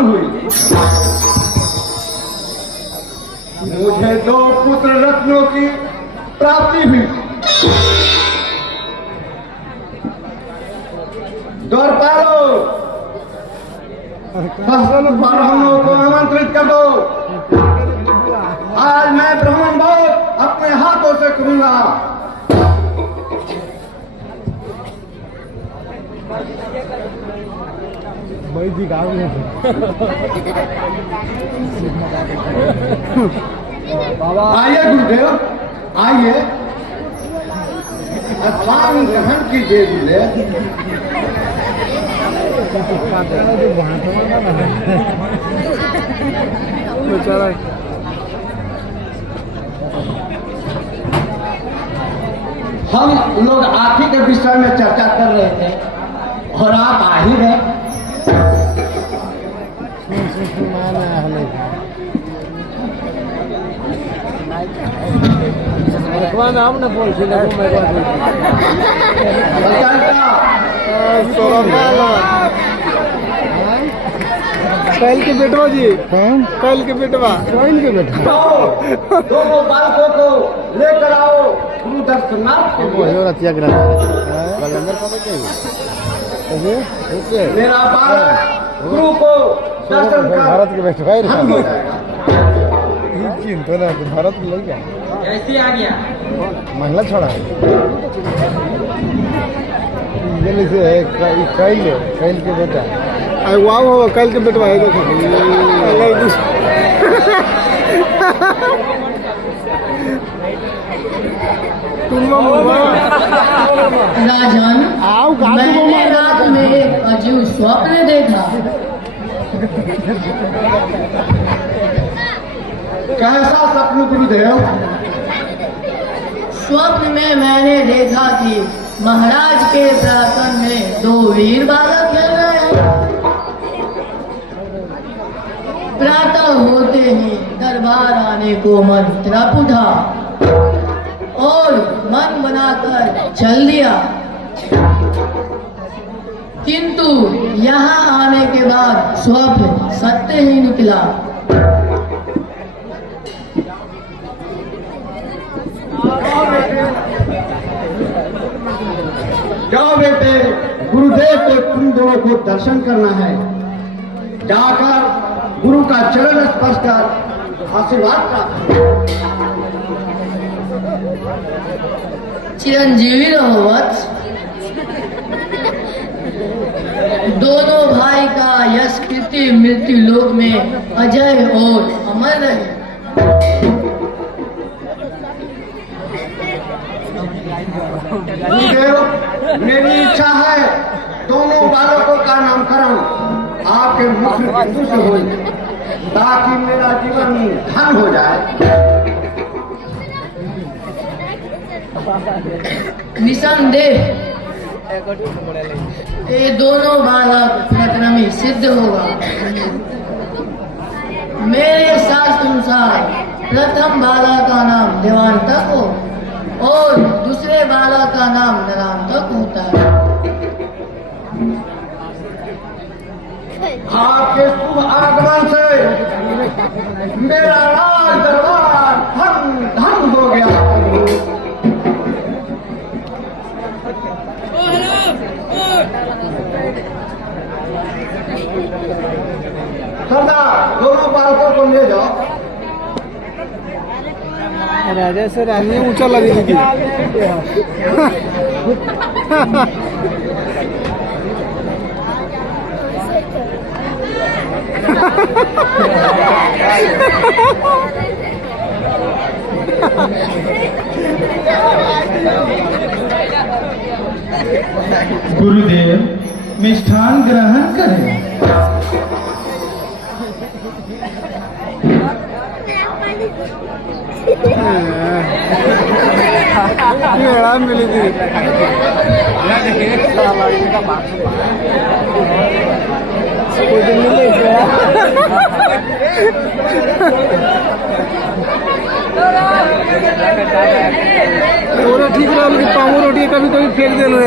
उत्पन्न हुई। मुझे 2 पुत्र रत्नों की प्राप्ति हुई। द्वारपालो, ब्राह्मणों को आमंत्रित कर दो। आज मैं ब्राह्मण भोज अपने हाथों से करूंगा। आइए गुरुदेव, आइए, स्थान ग्रहण कीजिए गुरुदेव। हम लोग आप ही के विषय में चर्चा कर रहे थे और आप आ ही गए। नाम न बोल कैल के बेटवा जी, कैल के बेटवा, दोनों बालकों को लेकर आओ गुरु दर्शनार्थ के लिए। मेरा बालक गुरु को दर्शन कर भारत के बेटवा धन्य हो जाएगा। भारत में लग गया, कैसे आ गया? महिला छोड़ा से कैल के बेटा। वाह वाह, कैल के बेटवा है, देखो राजन, मैंने रात में एक अजीब स्वप्न देखा। कैसा स्वप्न गुरुदेव? स्वप्न में मैंने देखा कि महाराज के प्रांगण में 2 वीर बालक खेल रहे हैं। प्रातः होते ही दरबार आने को मन तड़प उठा और मन बनाकर चल दिया, किंतु यहाँ आने के बाद स्वप्न सत्य ही निकला। जाओ बेटे, गुरुदेव को तुम दोनों को दर्शन करना है। जाकर गुरु का चरण स्पर्श कर आशीर्वाद प्राप्त। चिरंजीवी रहो वत्स। दोनों भाई का यश कीर्ति मृत्यु लोक में अजय और अमर रहे। गुरुदेव, मेरी इच्छा है दोनों बालकों का नामकरण आपके मुख बिंदु से हो, ताकि मेरा जीवन धन हो जाए। निसंदेह ये दोनों बालक प्रक्रमी सिद्ध होगा। मेरे शास्त्र अनुसार प्रथम बालक का नाम देवांतक हो और दूसरे बालक का नाम नरांतक होता है। आपके शुभ आगमन से मेरा राज दरबार धन धन हो गया। सदा दोनों बालकों को ले जाओ। राजा से रानी ऊंचा लगेगी। गुरुदेव, मिष्ठान ग्रहण करें। आराम मिलेगी। ठीक रहा, लेकिन पाऊ रोटी कभी कभी फेंक दे लो।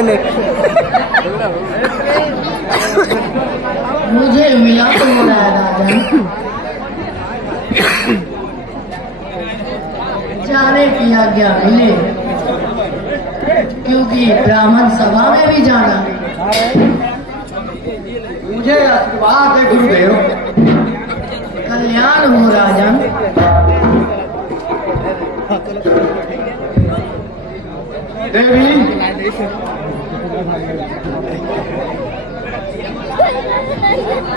मुझे विलंब हो रहा है राजन। जाने की आज्ञा मिले, क्योंकि ब्राह्मण सभा में भी जाना है। मुझे आशीर्वाद दे गुरुदेव। कल्याण हो राजन। देवी,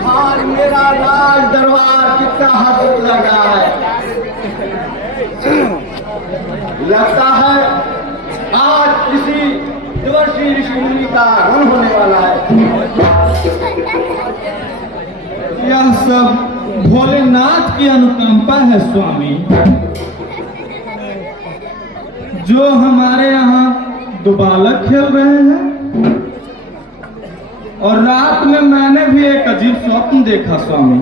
आज मेरा राज दरबार कितना हंस लगा है। लगता है आज किसी देवर्षि ऋषि मुनि का आगमन होने वाला है। यह सब भोलेनाथ की अनुकंपा है स्वामी, जो हमारे यहाँ दो बालक खेल रहे हैं। और रात में मैंने भी एक अजीब स्वप्न देखा स्वामी।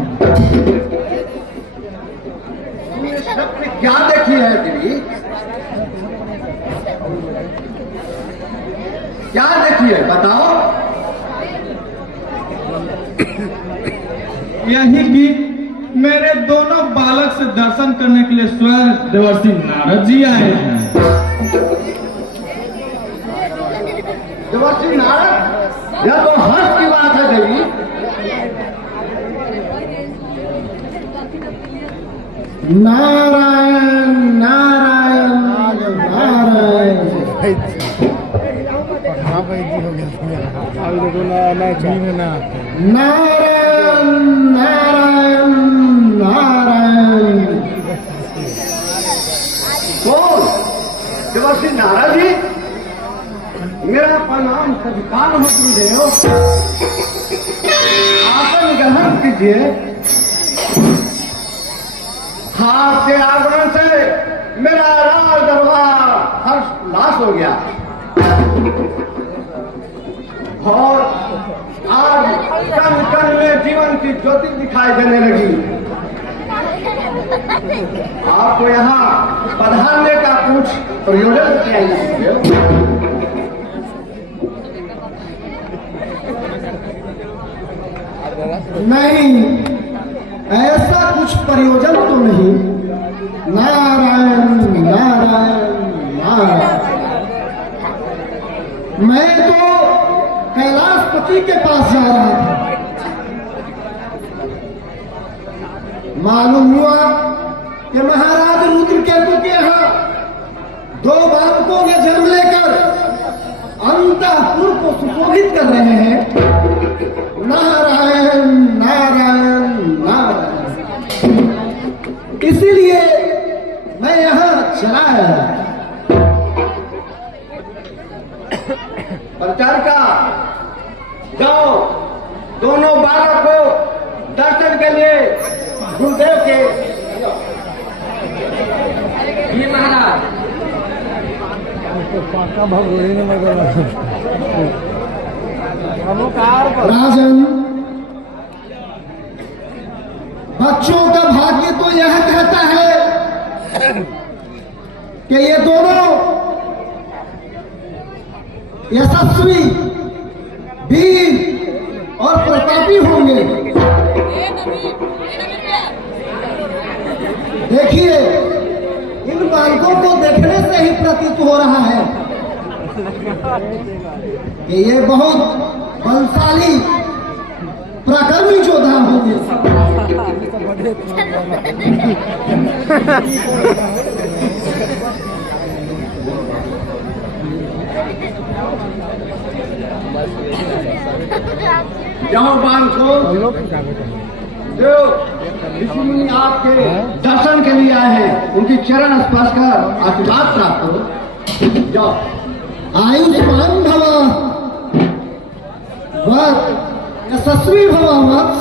तुमने स्वप्न क्या देखी है देवी? क्या देखी है बताओ। यही कि मेरे दोनों बालक से दर्शन करने के लिए स्वयं देवर्षि नारद जी आए हैं। देवर्षि नारद, यह तो हर्ष की बात है देवी। नारायण नारायण नारायण। नारायण नारायण नारायण। कौन? देवर्षि नारद जी, मेरा प्रणाम स्वीकार हो गुरुदेव। आसन ग्रहण कीजिए। आपके आगमन से मेरा राज दरबार हर्षोल्लास हो गया और आज कण कण में जीवन की ज्योति दिखाई देने लगी। आपको यहाँ पधारने का कुछ प्रयोजन चाहिए। नहीं, ऐसा कुछ प्रयोजन तो नहीं। नारायण नारायण नारायण। मैं तो कैलाशपति के पास जा रहा था। मालूम हुआ कि महाराज रुद्रकेतु के यहाँ दो बालकों ने जन्म लेकर अंतःपुर को सुशोभित कर रहे हैं। नारायण नारायण नारायण। इसीलिए मैं यहाँ चला आया। परिचारिका, जाओ दोनों बालक को दर्शन के लिए गुरुदेव के। ये महाराज राजन, बच्चों का भाग्य तो यह कहता है कि ये दोनों यशस्वी, वीर और प्रतापी होंगे। देखिए, इन बालकों को देखने से ही प्रतीत हो रहा है कि ये बहुत बलशाली पराक्रमी योद्धा होंगे। जाओ बालकों, जो ऋषि मुनि आपके दर्शन के लिए आए हैं, उनकी चरण स्पर्श कर आशीर्वाद प्राप्त करो। जाओ। आयुष्मान भव, वत्स यशस्वी भव वत्स।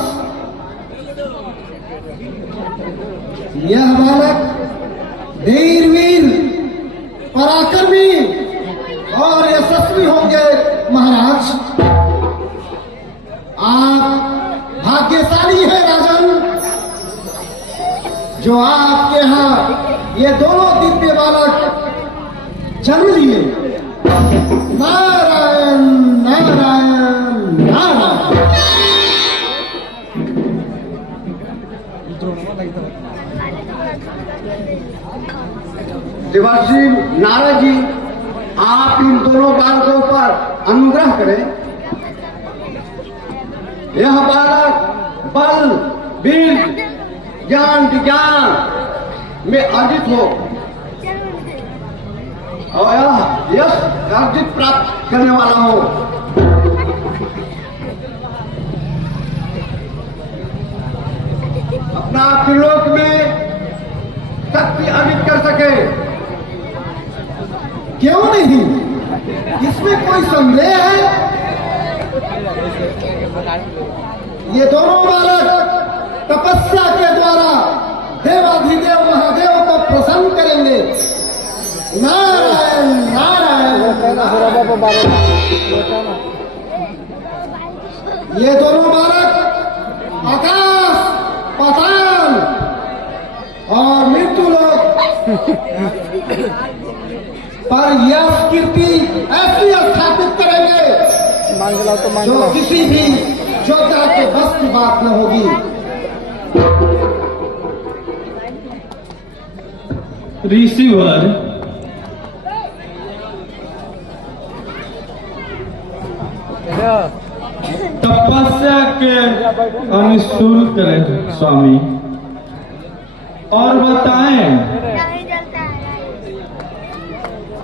यह बालक धीरवीर, पराक्रमी और यशस्वी होंगे महाराज। आप भाग्यशाली है राजन, जो आपके यहाँ ये दोनों दिव्य बालक जन्म लिए। नारायण नारायण नारायण। देवर्षि नारद जी, आप इन दोनों बालकों पर अनुग्रह करें। यह बालक बल, वीर, ज्ञान, विज्ञान में अर्जित हो और यह यश अर्जित प्राप्त करने वाला हो। अपना त्रिलोक में शक्ति अर्जित कर सके। क्यों नहीं, इसमें कोई संदेह है? ये दोनों बालक तपस्या के द्वारा देवाधिदेव महादेव को प्रसन्न करेंगे। नारायण नारायण। ये दोनों बालक आकाश, पाताल और मृत्युलोक पर यश कीर्ति ऐसी स्थापित करेंगे जो किसी भी योद्धा के बस की बात न होगी। ऋषिवर, तपस्या के अनुसूल करें स्वामी, और बताएं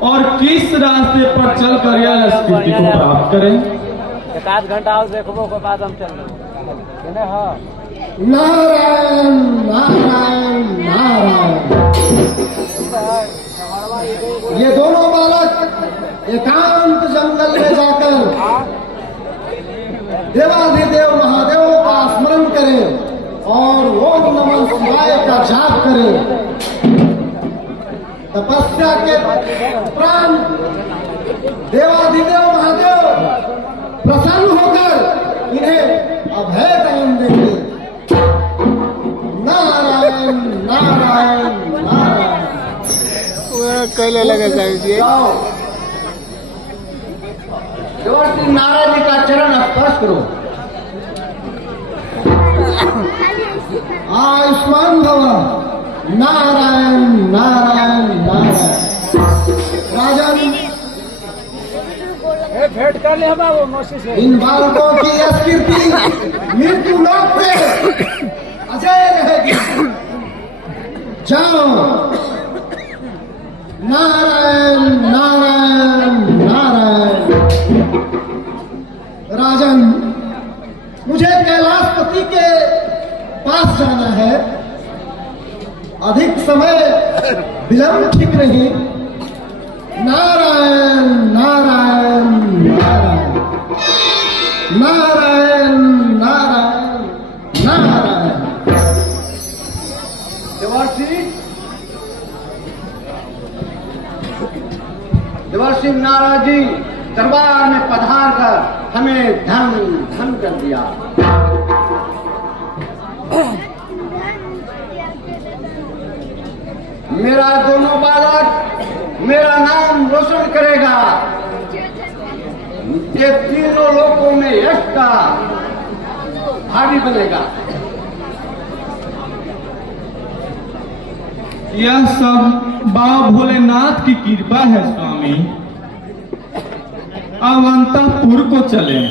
और किस रास्ते पर चलकर यह स्थिति को प्राप्त करें। एक आध घंटा और देखो के बाद हम चल रहे हैं। नारायण नारायण नारायण। ये दोनों बालक एकांत जंगल में जाकर देवाधिदेव महादेव का स्मरण करें और ओम नमः शिवाय का जाप करें। तपस्या के प्राण देवाधिदेव महादेव प्रसन्न होकर इन्हें अभय दान देंगे। नारायण नारायण नारायण। कैले लगे साहब जी। देवर्षि नारद जी का चरण स्पर्श करो। आयुष्मान भव। नारायण नारायण नारायण। राजन, भेंट कर ले बाबू मौसी से। इन बालकों की यश कीर्ति मृत्यु लोक में अजय रहेगी। जाओ। नारायण नारायण नारायण। राजन, मुझे कैलाशपति के पास जाना है। अधिक समय विलंब ठीक नहीं। नारायण नारायण नारायण नारायण नारायण नारायण। देवर्षि नारद जी दरबार में पधार कर हमें धन धन कर दिया। मेरा दोनों बालक मेरा नाम रोशन करेगा। ये तीनों लोकों में यश का भागी बनेगा। यह सब बाबा भोलेनाथ की कृपा है स्वामी। अब अंतःपुर को चलें।